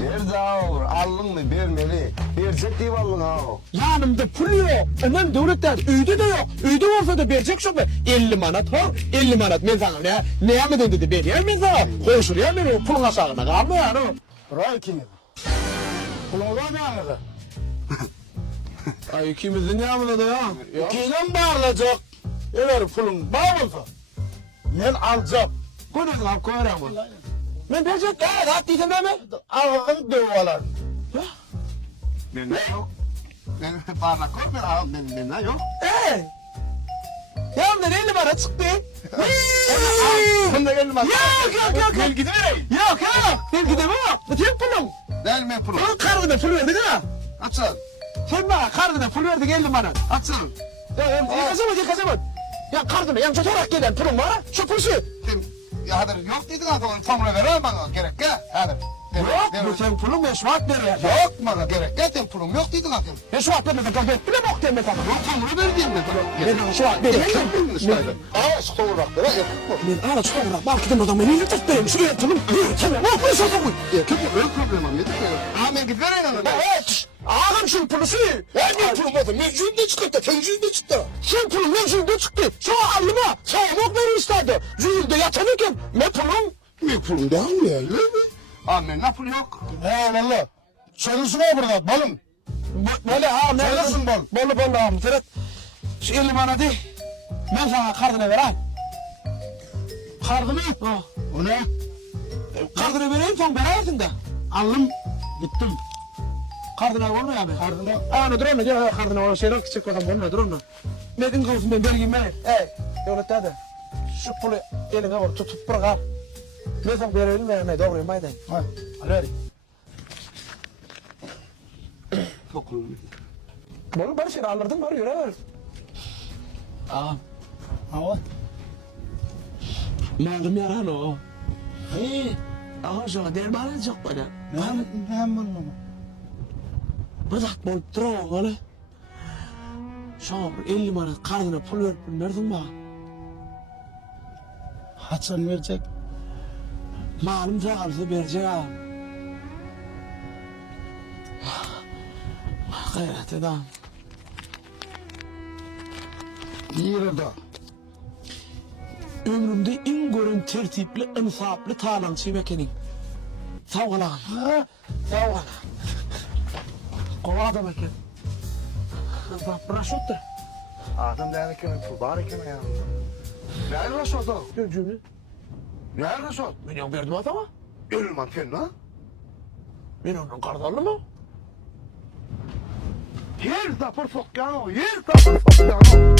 Ver dağır, aldın mı vermeli. Verecek deyip aldın ha. Yanımda pul yok. Hemen devletten üyde de yok. Üyde olsa da verecek şu be. 50 manat ha. 50 manat men sana ne yapmadın dedi. Veriyor men sana. Koşur ya beni pulun aşağına kalma yani. Bırak kimi. Kulağına ne anladı? Ay ikimizin ne yapmadı ya? İkiyle mi bağırılacak? Eğer pulun bağırılsa. Ben alacağım. Koyun al koyarım bunu. Ben verecek ya. Rahat değilsin değil mi? Ağın dövalar. Ya. Ben ne yok? Ben bağırla koy ben ağın ben ne yok? Ya ben 50 manat çıktı. Bunda 50 manat. Yok. Ben giderim. Yok. Ben gidemem. Bu tek pulum. Değil mi pulun? Bunun kargıda pul verdik ha. Açın. Sen bana kargıda pul verdik 50 manat. Açın. Yıkazamaz. Ya kargıda yan çotarak gelen pulum var ha. Şu pulsu. Ya hadi yok dedin adamın tamına verir bana gerek ya. Hadi. Yok bu sen pulum meşruat veriyor. Yok bana gerek ya sen pulum yok dedin adam. Meşruat vermeden ben bile bok demem tamam. Yok tamına verdiğim de. Ben meşruat veriyorum. Aa sonra bak. Ben ağaç sonra bak dedim adamı elini tutayım. Şuraya pulum. Tamam bak bu sana bu. Kötü öyle problemim yedik ya. Aa ben git vereyim onu. Ağam şu pulusu. Ben pulum oldu. Mevcudunda çıktı. Tencüzde çıktı. Sen pulun mevcudunda çıktı. Şu alnıma soğumuk verir istedi. Züğürde yatanırken ne pulum? Ne pulum değil mi ya? Aa ben ne pul yok. He valla. Sorusu var burada balım. Böyle ağam. Söylesin bol. Bolu ağam. Ferhat. Şu 50 manatı ben sana kardına ver ha. Kardını. Ha. O ne? Kardına vereyim sen vererdin de. Aldım. Gittim. Kardına var mı abi? Kardına. Ana dur onu ya kardına var şeyler küçük bakalım olma dur onu. Medin kalsın ben vereyim ben. Devlette de. Şu pulu eline var tutup bırak ha. Ne sen verelim vermeye doğru maydan. Ha. Hadi. Fokulum. Bunu bana şey alırdın var yürü ver. Ağam. Hava. Malum yaran o. Hey. Ağam şu dermanı çok bana. Ne bunu? Bıdak bol duruyor öyle. Şu 50 manat kardına pul verdin bana. Hasan verecek. Malum cevabı verecek ağam. Gayret edam. Yürü da. Ömrümde en görün tertipli, insaflı talançı bekenin. Sağ ol ağam. Sağ ol. Kova adam eken. İnsaf raşottur. Adam derken pul var iken ya. Ne raşot o? Gözünü. Ne raşot? Ben yok verdim adama. Ölman sen ha? Ben onun kardalı mı? Yer zapır sokyan o. Yer zapır sokyan o.